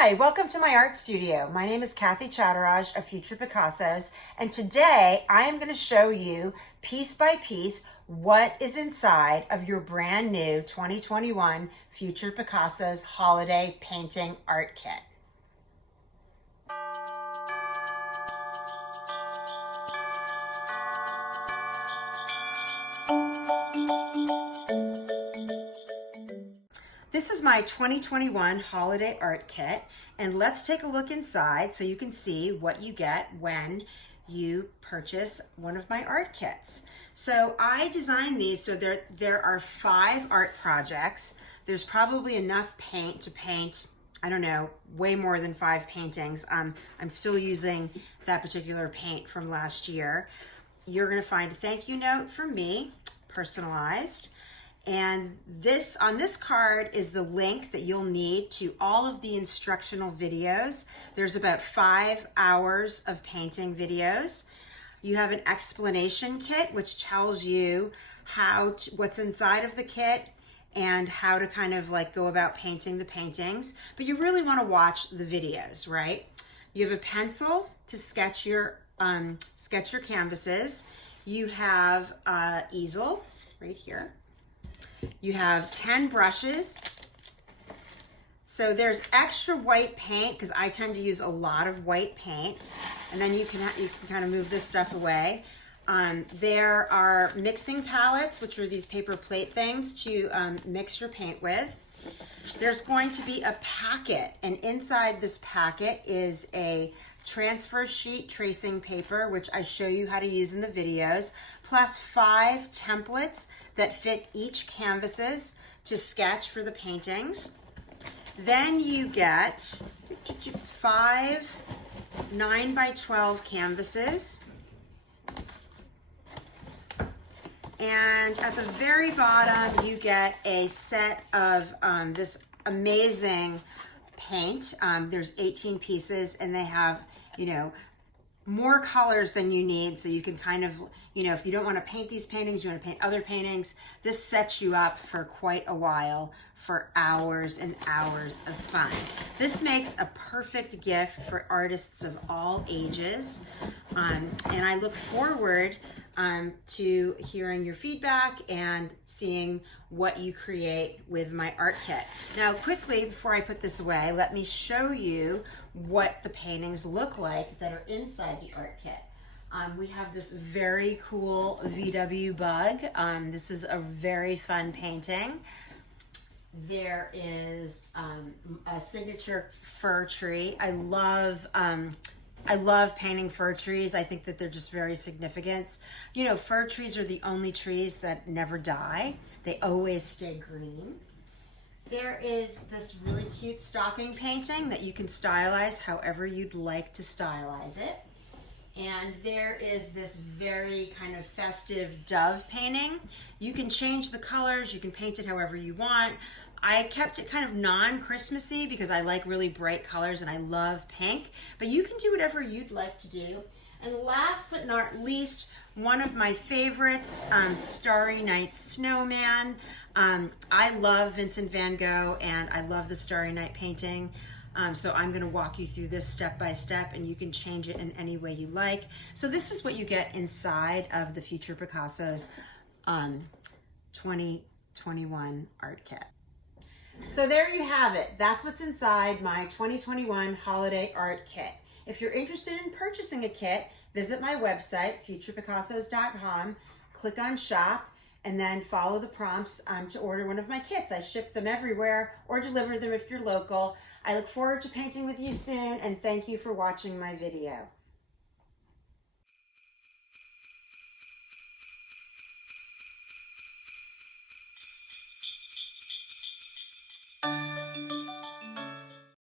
Hi, welcome to my art studio. My name is Kathy Chattaraj of Future Picassos, and today I am going to show you piece by piece what is inside of your brand new 2021 Future Picassos Holiday Painting Art Kit. This is my 2021 Holiday Art Kit, and let's take a look inside so you can see what you get when you purchase one of my art kits. So I designed these so there are 5 art projects. There's probably enough paint to paint, I don't know, way more than 5 paintings. I'm still using that particular paint from last year. You're going to find a thank you note from me, personalized. And on this card is the link that you'll need to all of the instructional videos. There's about 5 hours of painting videos. You have an explanation kit, which tells you what's inside of the kit and how to kind of like go about painting the paintings. But you really want to watch the videos, right? You have a pencil to sketch your canvases. You have an easel right here. You have 10 brushes. So there's extra white paint because I tend to use a lot of white paint. And then you can kind of move this stuff away. There are mixing palettes, which are these paper plate things to mix your paint with. There's going to be a packet, and inside this packet is a transfer sheet tracing paper, which I show you how to use in the videos, plus 5 templates that fit each canvases to sketch for the paintings. Then you get 5 9x12 canvases. And at the very bottom, you get a set of this amazing paint. There's 18 pieces, and they have, more colors than you need, so you can kind of, if you don't want to paint these paintings, you want to paint other paintings, this sets you up for quite a while, for hours and hours of fun. This makes a perfect gift for artists of all ages, and I look forward to hearing your feedback and seeing what you create with my art kit. Now, quickly, before I put this away, let me show you what the paintings look like that are inside the art kit. We have this very cool VW bug. This is a very fun painting. There is a signature fir tree. I love painting fir trees. I think that they're just very significant. Fir trees are the only trees that never die. They always stay green. There is this really cute stocking painting that you can stylize however you'd like to stylize it. And there is this very kind of festive dove painting. You can change the colors, you can paint it however you want. I kept it kind of non-Christmassy because I like really bright colors and I love pink, but you can do whatever you'd like to do. And last but not least, one of my favorites, Starry Night Snowman. I love Vincent van Gogh and I love the Starry Night painting. So I'm going to walk you through this step by step, and you can change it in any way you like. So this is what you get inside of the Future Picassos 2021 art kit. So there you have it. That's what's inside my 2021 Holiday Art Kit. If you're interested in purchasing a kit, visit my website, futurepicassos.com, click on shop, and then follow the prompts to order one of my kits. I ship them everywhere or deliver them if you're local. I look forward to painting with you soon, and thank you for watching my video.